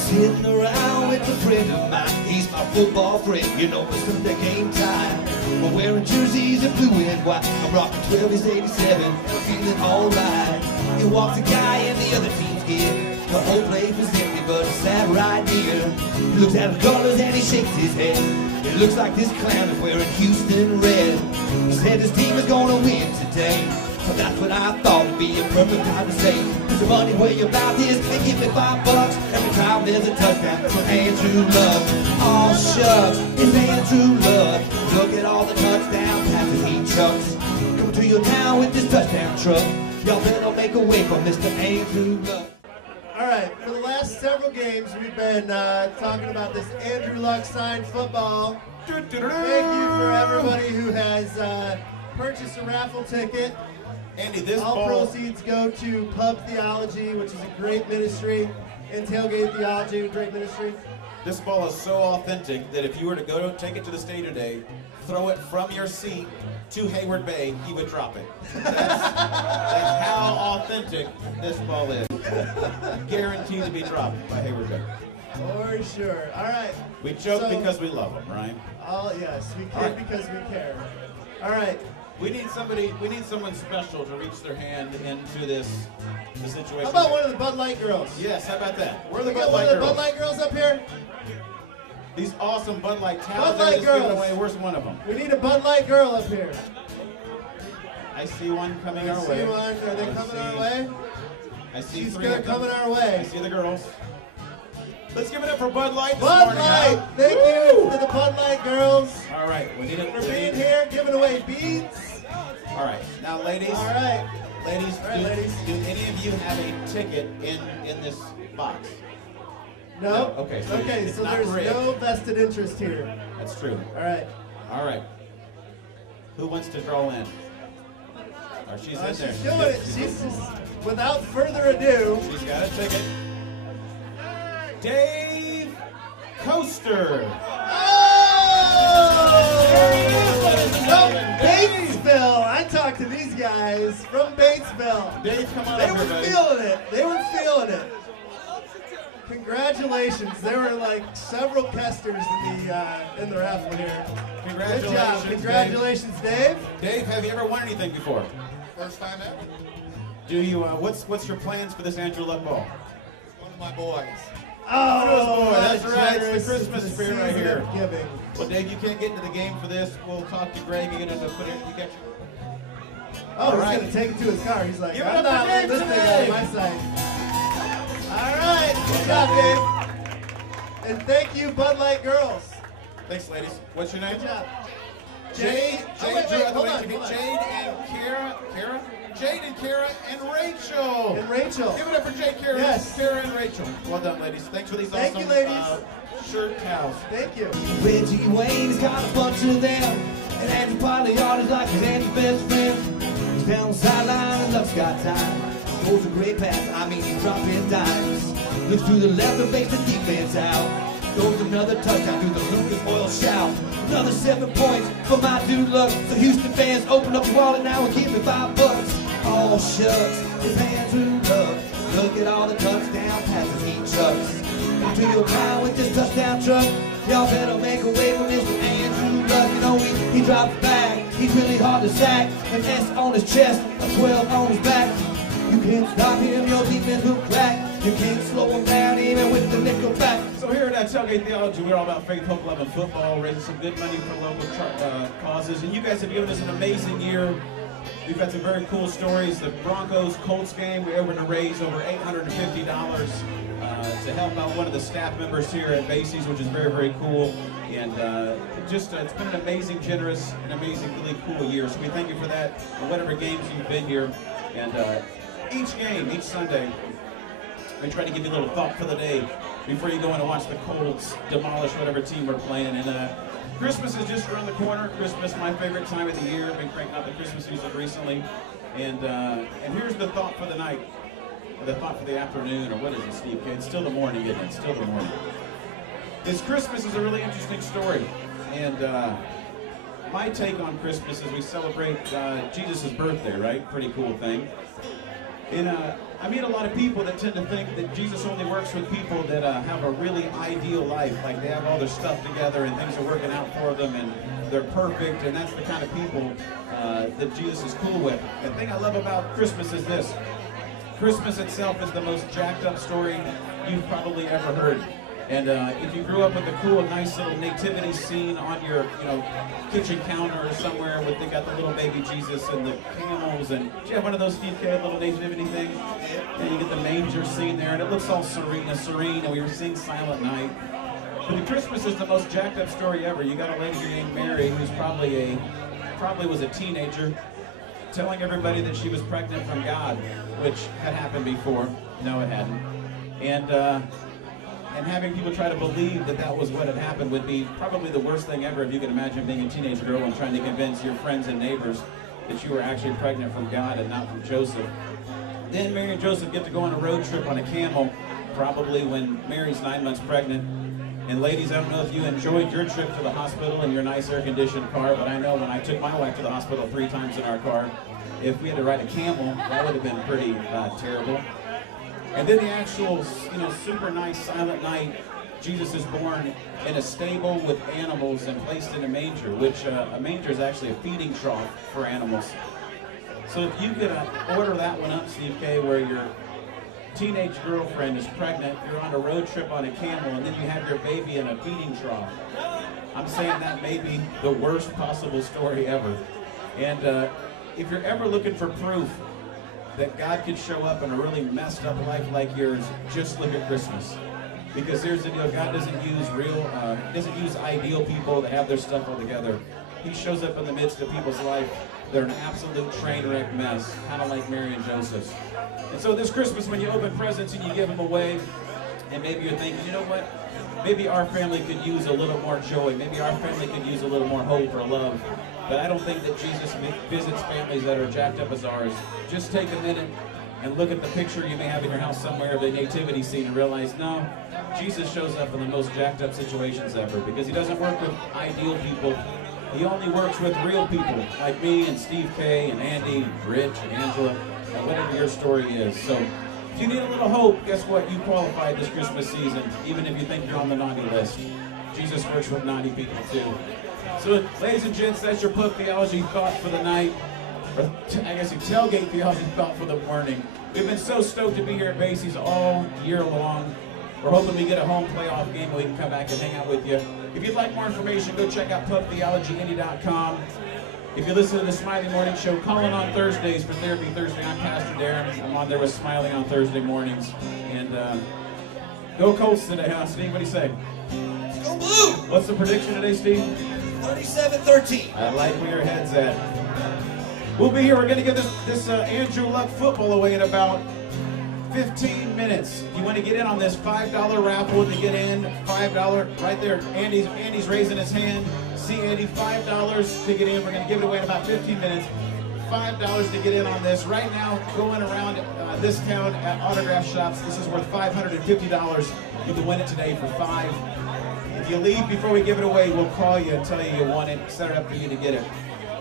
Sitting around with a friend of mine. He's my football friend, you know it's Sunday game time. We're wearing jerseys of blue and white. I'm rocking 12, he's 87, I'm feeling alright. He walks a guy in the other team's gear. The whole place was empty, but he sat right near. He looks at the colors and he shakes his head. It looks like this clown is wearing Houston red. He said his team is gonna win today. But that's what I thought would be a perfect time to say, put your money where your mouth is and give me $5 every time there's a touchdown from Andrew Luck. Aw shucks, it's Andrew Luck. Look at all the touchdown passes he chucks. Coming to your town with this touchdown truck. Y'all better make a way for Mr. Andrew Luck. All right, for the last several games, we've been talking about this Andrew Luck signed football. Thank you for everybody who has purchased a raffle ticket. Andy, this all ball... proceeds go to Pub Theology, which is a great ministry, and Tailgate Theology, a great ministry. This ball is so authentic that if you were to go to take it to the stadium today, throw it from your seat to Hayward Bay, he would drop it. That's how authentic this ball is. Guaranteed to be dropped by Hayward Bay. For sure. All right. We joke because we love him, Ryan. Oh yes, we kid because we care. All right. We need someone special to reach their hand into the situation. How about one of the Bud Light girls? Yes, how about that? Where are the Bud Light girls? Bud Light girls up here? These awesome Bud Light towels. Bud Light girls. Away. Where's one of them? We need a Bud Light girl up here. I see one coming our way. I see one. Are they coming our way? I see She's three. She's coming our way. I see the girls. Let's give it up for Bud Light this Bud morning. Light! Thank you to the Bud Light girls. All right, we need it. For being here, giving away beads. All right, now ladies. All right. Ladies, all right, ladies. Do any of you have a ticket in this box? No? Okay, so, so there's rigged. no vested interest here. That's true. All right. All right. Who wants to draw in? Oh, she's in there. She's doing it. She's just, without further ado. She's got a ticket. Dave Coaster. From Batesville. I talked to these guys from Batesville. Dave, come on They up were here, feeling it. They were feeling it. Congratulations. There were like several Kesters in the raffle here. Congratulations. Good job. Congratulations, Dave. Dave, have you ever won anything before? First time ever. Do you? What's your plans for this Andrew Luck ball? One of my boys. Oh, that's right. It's the Christmas spirit right here. Of giving. Well, Dave, you can't get into the game for this. We'll talk to Greg and get into put it. You got your. Oh, he's gonna take it to his car. He's like, Give I'm not letting this thing out of my sight. All right, good job, Dave. And thank you, Bud Light girls. Thanks, ladies. What's your name? Good job. Jade. Hold on. Jade and Kara. Jade and Kara and Rachel. And Rachel. Give it up for Jade, Kara. Yes. Kara and Rachel. Well done, ladies. Thanks for these Thank awesome you, ladies. shirt towels. Thank you. Reggie Wayne has got a bunch of them, and Andrew Pollard is like his Andrew's best friend. He's down the sideline and Luck's got time. Throws a great pass, I mean he's dropping dimes. Looks to the left and fakes the defense out. Throws another touchdown through the Lucas Oil shout. Another 7 points for my dude Luck. So Houston fans, open up your wallet now and give me $5. Oh shucks, it's Andrew Luck. Look at all the touchdown passes he chucks. Into your town with this touchdown truck. Y'all better make a way for Mr. Andrew Luck. You know he drops back. He's really hard to sack. An S on his chest, a 12 on his back. You can't stop him, your defense will crack. You can't slow him down even with the nickel back. So here at Tailgate Theology, we're all about faith, hope, love, and football, raising some good money for local causes. And you guys have given us an amazing year. We've got some very cool stories. The Broncos-Colts game, we were able to raise over $850 to help out one of the staff members here at Basie's, which is very, very cool. And it's been an amazing, generous, and amazingly cool year. So we thank you for that and whatever games you've been here. And each game, each Sunday, we try to give you a little thought for the day before you go in and watch the Colts demolish whatever team we're playing. And Christmas is just around the corner. Christmas, my favorite time of the year. I've been cranking out the Christmas music recently. And here's the thought for the night, or the thought for the afternoon, or what is it, Steve? It's still the morning, isn't it? It's still the morning. This Christmas is a really interesting story. And my take on Christmas is we celebrate Jesus' birthday, right? Pretty cool thing. And I meet a lot of people that tend to think that Jesus only works with people that have a really ideal life, like they have all their stuff together and things are working out for them and they're perfect, and that's the kind of people that Jesus is cool with. The thing I love about Christmas is this. Christmas itself is the most jacked up story you've probably ever heard. And if you grew up with a cool, nice little nativity scene on your, kitchen counter or somewhere with they got the little baby Jesus and the camels, and do you have one of those Steve K little nativity things? And you get the manger scene there, and it looks all serene, and we were seeing Silent Night. But the Christmas is the most jacked up story ever. You got a lady named Mary who's probably was a teenager, telling everybody that she was pregnant from God, which had happened before. No, it hadn't. And having people try to believe that that was what had happened would be probably the worst thing ever if you can imagine being a teenage girl and trying to convince your friends and neighbors that you were actually pregnant from God and not from Joseph. Then Mary and Joseph get to go on a road trip on a camel, probably when Mary's 9 months pregnant. And ladies, I don't know if you enjoyed your trip to the hospital in your nice air-conditioned car, but I know when I took my wife to the hospital 3 times in our car, if we had to ride a camel, that would have been pretty terrible. And then the actual, super nice Silent Night, Jesus is born in a stable with animals and placed in a manger, which a manger is actually a feeding trough for animals. So if you could order that one up, Steve K, where your teenage girlfriend is pregnant, you're on a road trip on a camel, and then you have your baby in a feeding trough. I'm saying that may be the worst possible story ever. And if you're ever looking for proof that God could show up in a really messed up life like yours, just look at Christmas. Because here's the deal, God doesn't use ideal people that have their stuff all together. He shows up in the midst of people's life. They're an absolute train wreck mess, kind of like Mary and Joseph. And so this Christmas, when you open presents and you give them away, and maybe you're thinking, you know what? Maybe our family could use a little more joy. Maybe our family could use a little more hope or love. But I don't think that Jesus visits families that are jacked up as ours. Just take a minute and look at the picture you may have in your house somewhere of the nativity scene and realize, no, Jesus shows up in the most jacked up situations ever, because he doesn't work with ideal people. He only works with real people like me and Steve K and Andy and Rich and Angela and whatever your story is. So if you need a little hope, guess what? You qualified this Christmas season, even if you think you're on the naughty list. Jesus works with naughty people too. So, ladies and gents, that's your Pub Theology thought for the night. Or, I guess your Tailgate Theology thought for the morning. We've been so stoked to be here at Basie's all year long. We're hoping we get a home playoff game where we can come back and hang out with you. If you'd like more information, go check out pubtheologyindy.com. If you listen to the Smiley Morning Show, call in on Thursdays for Therapy Thursday. I'm Pastor Darren. I'm on there with Smiley on Thursday mornings. And go Colts today, huh, Steve? What do you say? Let's go Blue! What's the prediction today, Steve? 37-13. I like where your head's at. We'll be here. We're going to give this Andrew Luck football away in about 15 minutes. If you want to get in on this $5 raffle to get in, $5 right there. Andy's raising his hand. See, Andy, $5 to get in. We're going to give it away in about 15 minutes. $5 to get in on this. Right now, going around this town at autograph shops, this is worth $550. You can win it today for $5. If you leave before we give it away, we'll call you and tell you you want it, set it up for you to get it.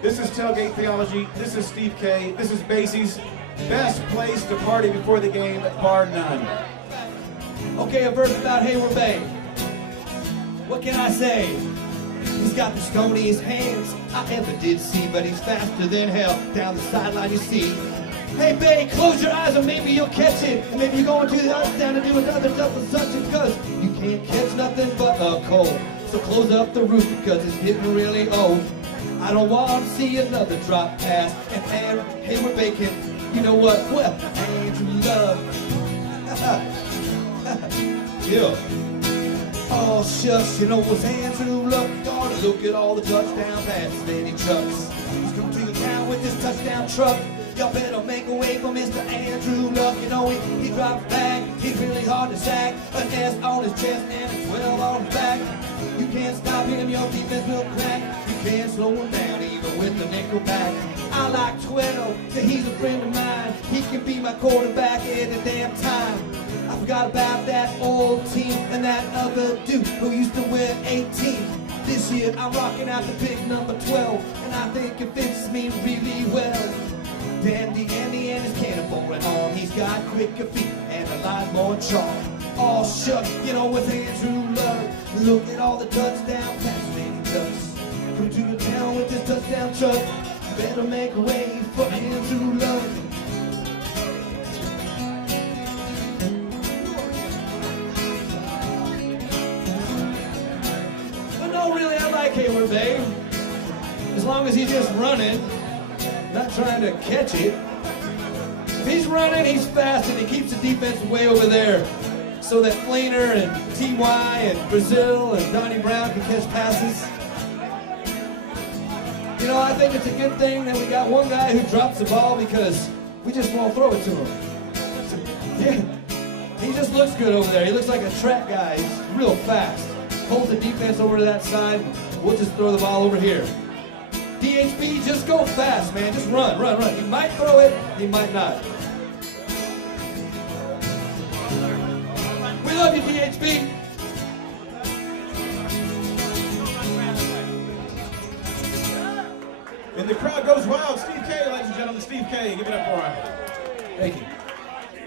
This is Tailgate Theology. This is Steve K. This is Basie's. Best place to party before the game, bar none. Okay, a verse about Hayward Bay. What can I say? He's got the stone in his hands I ever did see, but he's faster than hell down the sideline you see. Hey, Bay, close your eyes and maybe you'll catch it. And maybe you're going to the other down to do another double such because you can't catch nothing but a cold. So close up the roof because it's getting really old. I don't want to see another drop pass and Hayward Bacon. You know what? Well, Andrew Love. Yeah. Oh, shucks, you know what's Andrew Luck? Gotta look at all the touchdown passes that he chucks. He's come to the town with this touchdown truck. Y'all better make a way for Mr. Andrew Luck. You know he drops back, he's really hard to sack. An S on his chest and a 12 on his back. You can't stop him, your defense will crack. You can't slow him down even with the nickel back. I like 12, so he's a friend of mine. He can be my quarterback any damn time. I forgot about that old team and that other dude who used to wear 18. This year I'm rocking out the big number 12, and I think it fits me really well. dandy Andy and his cannonball at home. He's got quicker feet and a lot more charm. All shook, you know, with Andrew Luck. Look at all the touchdown passes that he does. Come to the town with this touchdown truck. Better make way for Andrew Luck. But no, really, I like Hayward Bay. As long as he's just running, not trying to catch it. If he's running, he's fast, and he keeps the defense way over there so that Fleener and T.Y. and Brazil and Donnie Brown can catch passes. You know, I think it's a good thing that we got one guy who drops the ball because we just won't throw it to him. Yeah, he just looks good over there. He looks like a track guy. He's real fast. Holds the defense over to that side, and we'll just throw the ball over here. DHB, just go fast, man. Just run, run, run. He might throw it, he might not. We love you, DHB. And the crowd goes wild. Steve K, ladies and gentlemen, Steve K. Give it up for him. Thank you.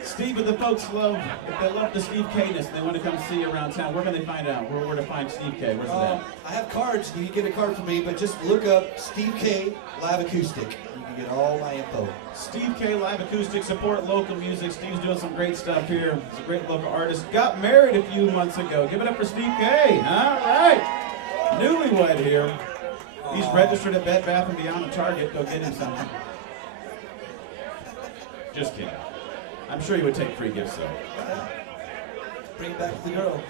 Steve, if the folks love, if they love the Steve K-ness, they want to come see you around town, where can they find out? Where to find Steve K? Where's it at? I have cards. You can get a card from me, but just look up Steve K Live Acoustic. You can get all my info. Steve K Live Acoustic, support local music. Steve's doing some great stuff here. He's a great local artist. Got married a few months ago. Give it up for Steve K. All right. Newlywed here. He's registered at Bed Bath & Beyond and Target. Go get him something. Just kidding. I'm sure you would take free gifts, though. Bring it back to the girl.